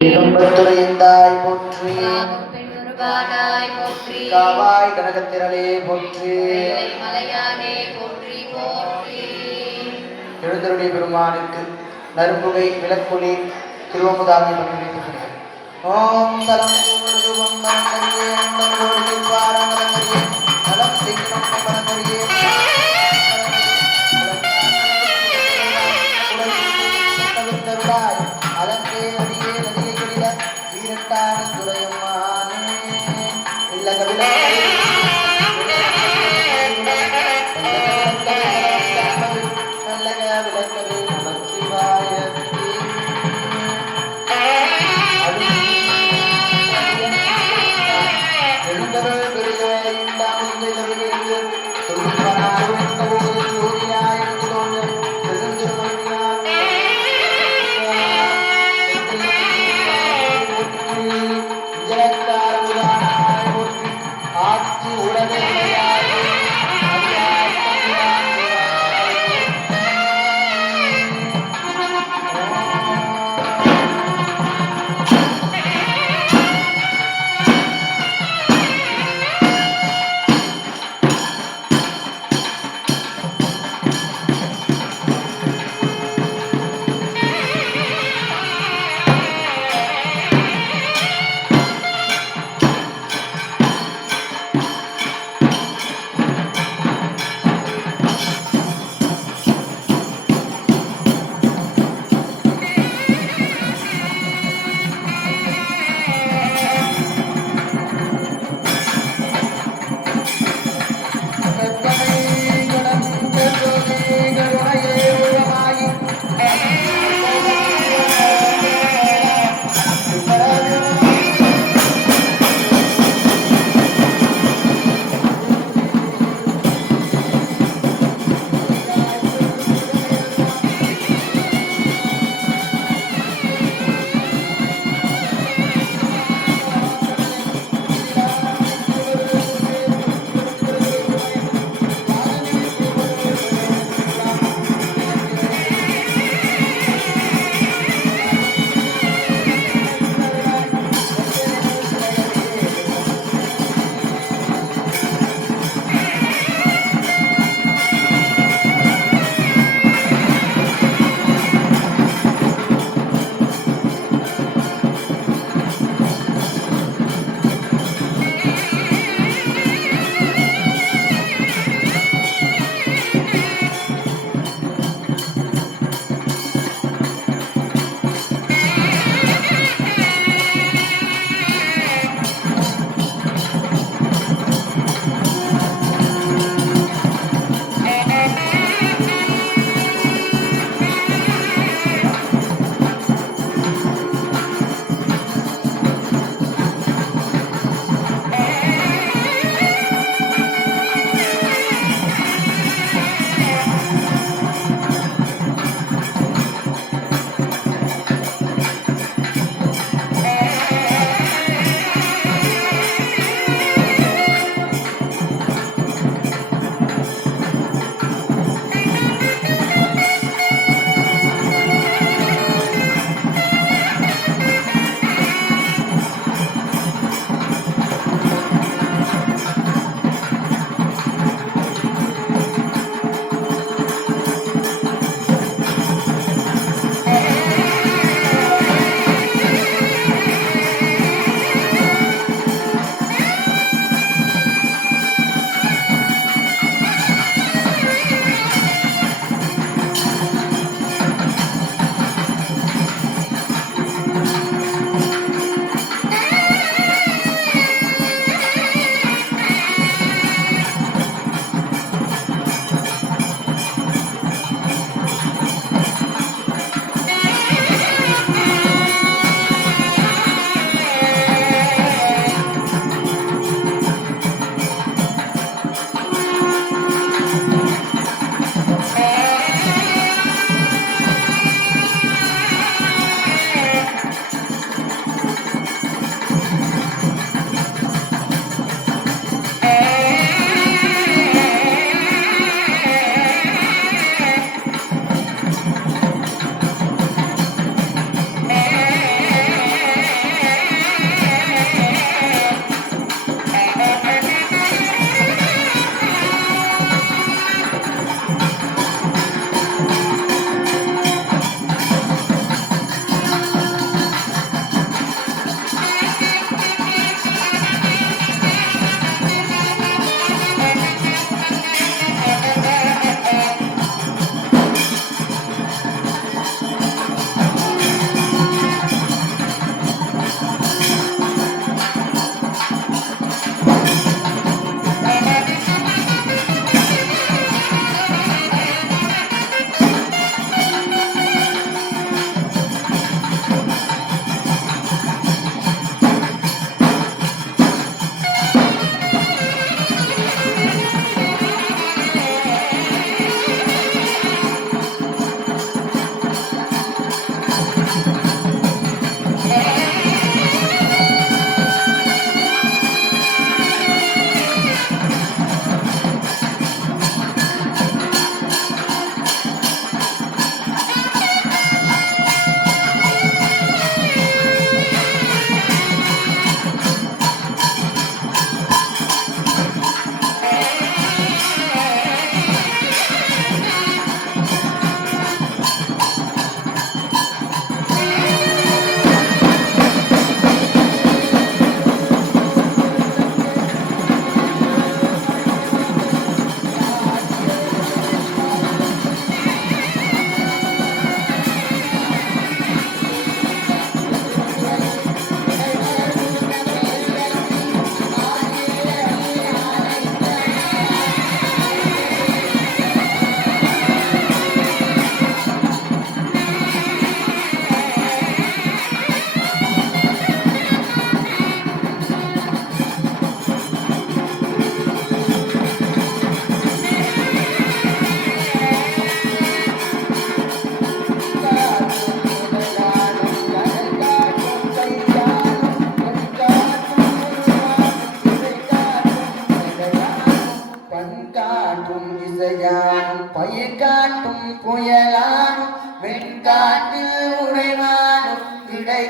ஏகம்பத்துரையந்தாய் போற்றி, காவாய் கனகத்திரளே போற்றி, எழுந்தருடைய பெருமானுக்கு நறும்புகை விளக்கொலி திருவமுதாகி பணிவிடுகிறது. ஓம் தலம் சூழ்ந்துவம் மரந்தரியே அன்பரோடு வாரமரந்தரியே நலம் செய்யும் மரந்தரியே அதங்கே நதியே நதியை கடில வீரட்டான துறையம்மானே இல்ல கவிழ நல்லக விளக்கவே நமச்சிவாய எழுந்தருள் பெரிய இல்லாமல்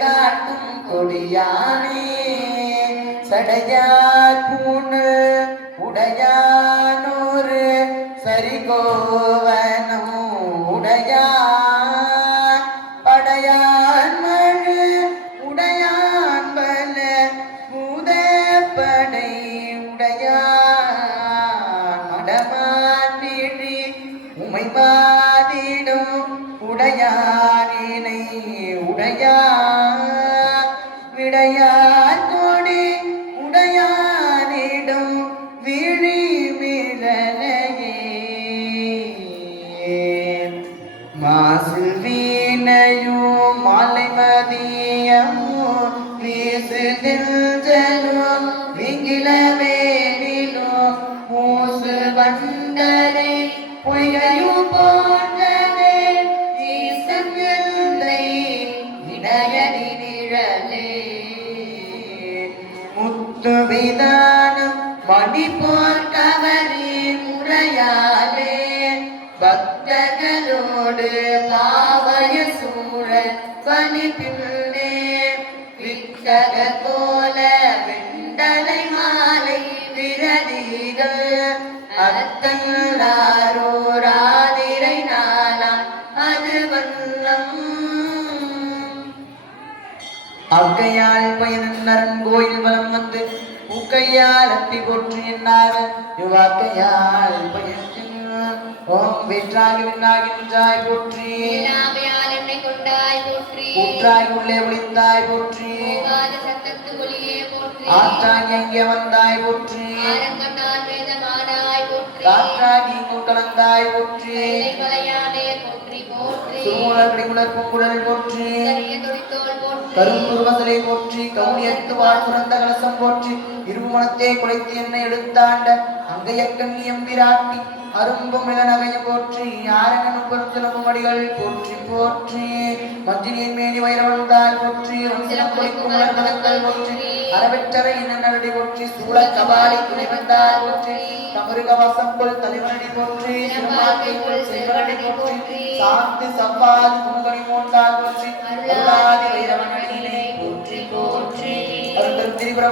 காட்டும் கொடியானே சடையார் பூணு உடையானூறு சரிகோவனும் உடையான் படையான் மழு உடையான் பல மூதப்படை உடையான் மடமான் விழி உமைவாதிடும் உடையானினை உடையான் விடையார் கொடி உடையானிடும் விழி மிழலையே மாசில் வீணையும் மாலை மதியமும் வீசுதில் ஜலும் விங்கிலவேனிலும் மூசு வந்தரை பொய்கையும் போன்றதே ஈசன் எல்லை இடையடி நிழலே முத்து விதானம் மணி போல் கவரி முறையாலே பக்தர்களோடு பாவய சூழல் பணி பின்னே வித்தக போல வெண்டலை மாலை விரதிகள் அத்தல்லாரோராதிரை நாளாம் அது வண்ணம் அவ்கையால் பயனன் கோயில் வலம் வந்து உக்கையால் அத்தி போற்றி என்னாக இவ்வாக்கையால் பயன் ஓம் வெற்றாகி விண்ணாகி நின்றாய் போற்றி ஊற்றாகி உள்ளே ஒளிந்தாய் போற்றி ஆற்றாகி அங்கே வந்தாய் போற்றி காற்றாகி இங்கு கலந்தாய் போற்றி சுருமுலர்களை உலர்ப்பும் குடல் போற்றி கரும்புருவசலை போற்றி கவுனியத்து வாழ் சுரந்த கலசம் போற்றி இரும்பு மனத்தை குலைத்து என்னை எடுத்தாண்ட அங்கையக்கண்ணியம் விராட்டி அரும்பும் இளநகையை போற்றி யாரெனும் பெருஞ்சிலம்பும் அடிகள் போற்றி போற்றி மஞ்சினியின் மேனி வைரவந்தால் போற்றி சிலம் குளிக்கும் மலர்மலங்கள் போற்றி அறவெற்றரை இன்னடி போற்றி சூழ கபாலி துணை வந்தால் போற்றி தமரு கவசம் கொள் தலைவனடி போற்றி சிறுமாக்கைக்குள் செல்வனடி போற்றி சாந்தி சவ்வாதி குமுகனி மோண்டால் போற்றி அருளாதி வைரவனடியினை போற்றி போற்றி அருந்தரும் திரிபுர